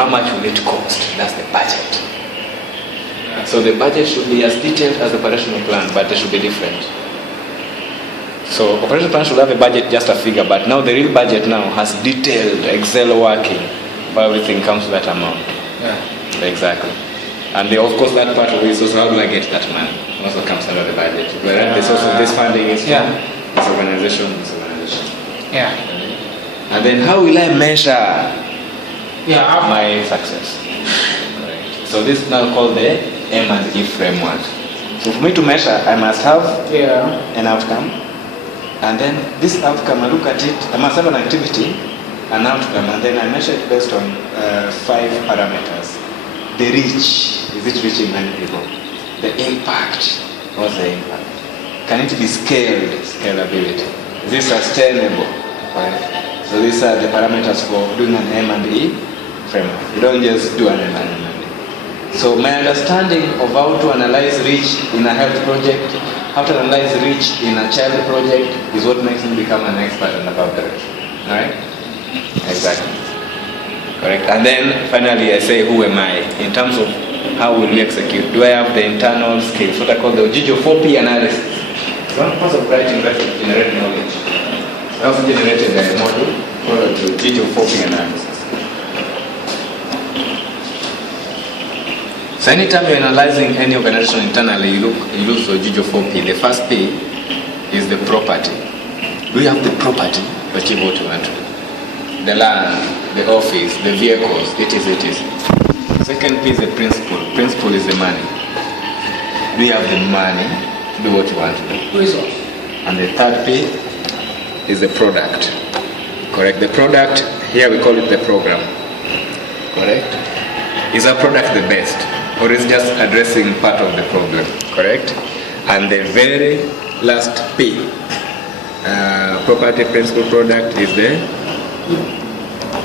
how much will it cost? That's the budget. So the budget should be as detailed as the operational plan, but they should be different. So operational plan should have a budget, just a figure, but now the real budget now has detailed Excel working, where everything comes to that amount. Yeah. Exactly. And of course that part of it is also how do I get that money? It also comes under the budget. Where the source of this funding is from this organization, this organization. Yeah. And then how will I measure my success? Right. So this is now called the M and E framework. So for me to measure, I must have an outcome. And then this outcome, I look at it, I must have an activity, an outcome, and then I measure it based on 5 parameters. The reach, is it reaching many people? The impact, what's the impact? Can it be scaled, scalability? Is it sustainable? Right? So these are the parameters for doing an M&E framework. You don't just do an M&E. So my understanding of how to analyze reach in a health project, how to analyze reach in a child project is what makes me become an expert on about the reach. Alright? Exactly. Correct. And then finally I say, who am I? In terms of how will we execute? Do I have the internal skills? What I call the Ojijo 4P analysis. It's one part of writing that generate knowledge. I also generated a model called the Ojijo 4P analysis. So anytime you're analyzing any organization internally, you look for Ojijo 4P. The first P is the property. Do you have the property to achieve what you want to do? The land, the office, the vehicles, it is. Second P is the principle. Principle is the money. Do you have the money to do what you want to do? Resource. And the third P is the product. Correct? The product, here we call it the program. Correct? Is our product the best? Or is just addressing part of the problem? Correct? And the very last P, property, principle, product is the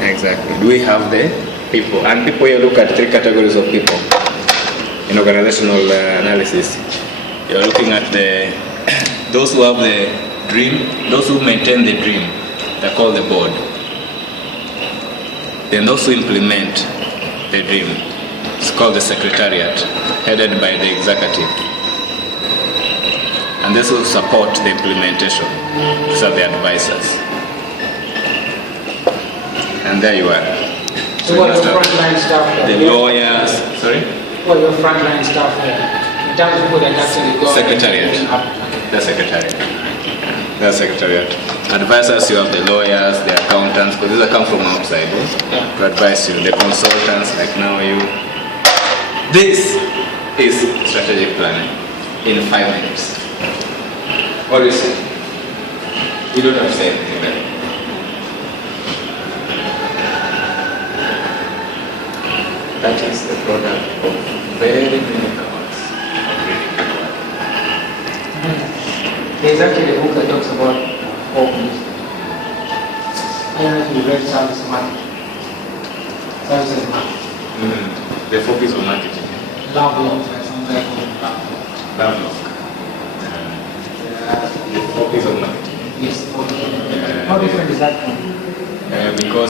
exactly. Do we have the people? And people, you look at 3 categories of people in organizational analysis. You're looking at those who have the dream, those who maintain the dream, they're called the board. Then those who implement the dream, it's called the secretariat, headed by the executive. And those who support the implementation, these are the advisors. And there you are. So what are the frontline staff? The lawyers, sorry? What are your frontline staff there? In terms of people that actually go... Secretariat. The secretariat. The secretariat. Advisors, you have the lawyers, the accountants, because these come from outside to advise you. The consultants, like now you. This is strategic planning in 5 minutes. What do you say? You don't have to say anything there. That is the product of very many hours of reading. There's actually a book that talks about focus. I don't know if you read Service Marketing. Services Marketing. The focus on marketing. Lovelock, like something like Lovelock. The focus on marketing. Yes. How different is that from? Because